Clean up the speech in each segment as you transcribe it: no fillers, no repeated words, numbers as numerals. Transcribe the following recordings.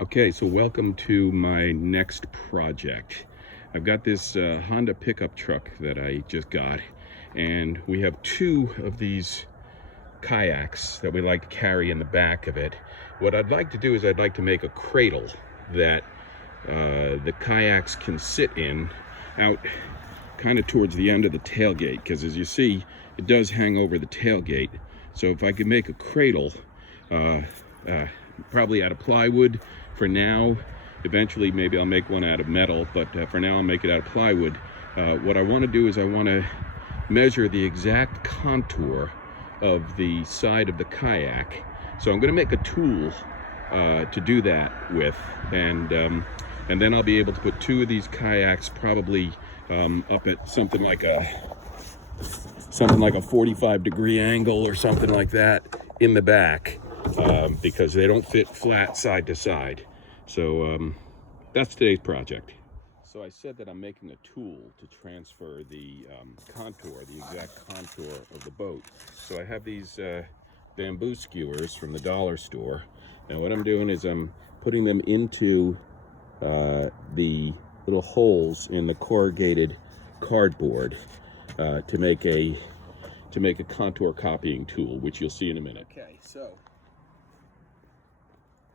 Okay, so welcome to my next project. I've got this Honda pickup truck that I just got, and we have two of these kayaks that we like to carry in the back of it. What I'd like to do is I'd like to make a cradle that the kayaks can sit in out kind of towards the end of the tailgate, because as you see, it does hang over the tailgate. So if I could make a cradle, uh, uh, probably out of plywood for now. Eventually maybe I'll make one out of metal, but for now I'll make it out of plywood. What I want to do is I want to measure the exact contour of the side of the kayak. So I'm going to make a tool to do that with, and then I'll be able to put two of these kayaks probably up at something like a 45-degree angle or something like that in the back, because they don't fit flat side to side. So that's today's project. So I said that I'm making a tool to transfer the contour, the exact contour of the boat. So I have these bamboo skewers from the dollar store. Now what I'm doing is I'm putting them into the little holes in the corrugated cardboard to make a contour copying tool, which you'll see in a minute. Okay, so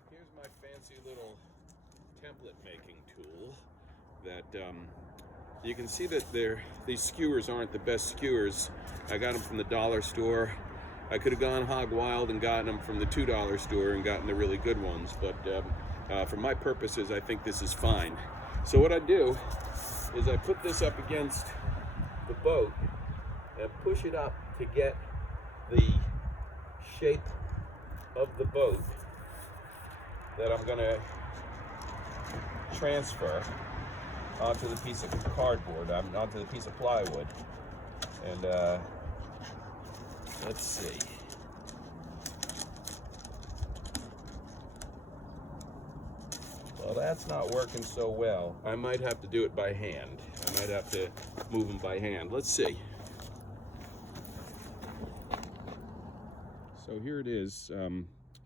here's my fancy little template making tool that you can see that these skewers aren't the best skewers. I got them from the dollar store. I could have gone hog wild and gotten them from the $2 store and gotten the really good ones, but for my purposes I think this is fine. So what I do is I put this up against the boat and push it up to get the shape of the boat that I'm going to transfer onto the piece of cardboard, onto the piece of plywood. And let's see. Well, that's not working so well. I might have to do it by hand. I might have to move them by hand. Let's see. So here it is.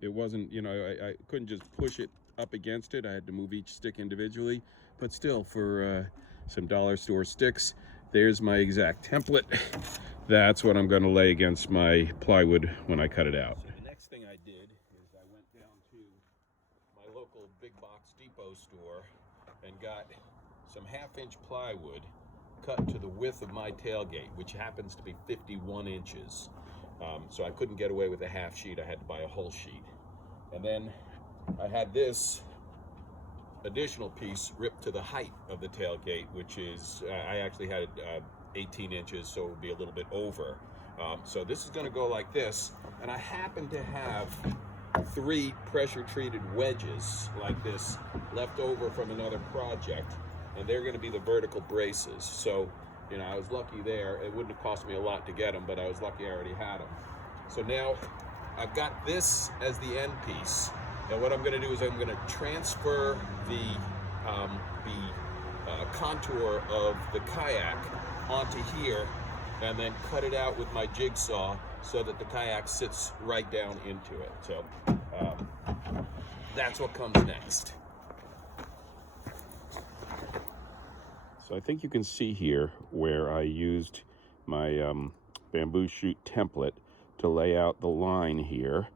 It wasn't, I couldn't just push it up against it. I had to move each stick individually. But still, for some dollar store sticks, there's my exact template. That's what I'm going to lay against my plywood when I cut it out. So the next thing I did is I went down to my local big box depot store and got some 1/2-inch plywood cut to the width of my tailgate, which happens to be 51 inches. So I couldn't get away with a half sheet. I had to buy a whole sheet. And then I had this additional piece ripped to the height of the tailgate, which is, I actually had 18 inches, so it would be a little bit over. So this is going to go like this. And I happen to have 3 pressure-treated wedges like this left over from another project, and they're going to be the vertical braces. So I was lucky there. It wouldn't have cost me a lot to get them, but I was lucky I already had them. So now I've got this as the end piece, and what I'm going to do is I'm going to transfer the contour of the kayak onto here, and then cut it out with my jigsaw so that the kayak sits right down into it. So that's what comes next. So I think you can see here where I used my bamboo shoot template to lay out the line here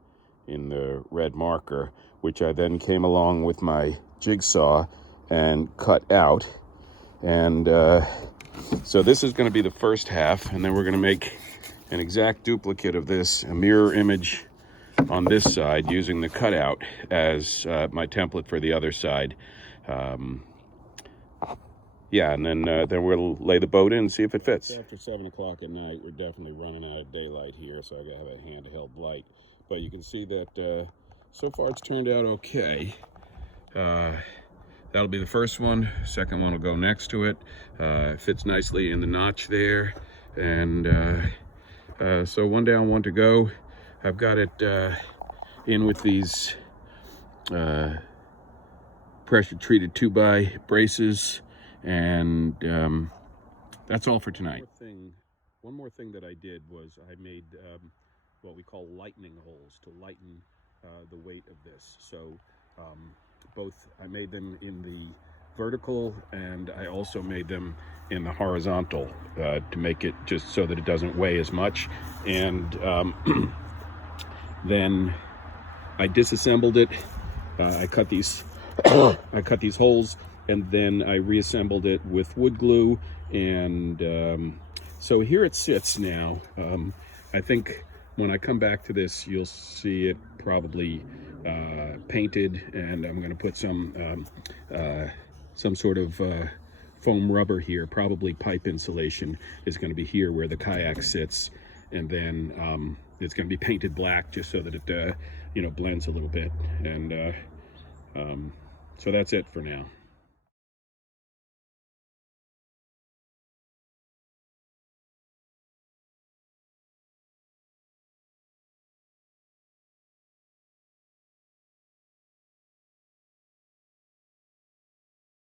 in the red marker, which I then came along with my jigsaw and cut out. And so this is going to be the first half, and then we're going to make an exact duplicate of this, a mirror image on this side, using the cutout as my template for the other side. Yeah, and then we'll lay the boat in and see if it fits. After 7 o'clock at night, we're definitely running out of daylight here, so I gotta have a handheld light. But you can see that so far it's turned out okay. That'll be the first one. Second one will go next to it. It fits nicely in the notch there. And so one down, one to go. I've got it in with these pressure-treated 2x braces. And that's all for tonight. One more thing that I did was I made what we call lightning holes to lighten the weight of this. So I made them in the vertical, and I also made them in the horizontal to make it just so that it doesn't weigh as much. And then I disassembled it. I cut these holes, and then I reassembled it with wood glue. And so here it sits now. I think when I come back to this, you'll see it probably painted, and I'm going to put some sort of foam rubber here. Probably pipe insulation is going to be here where the kayak sits, and then it's going to be painted black just so that it blends a little bit. And so that's it for now.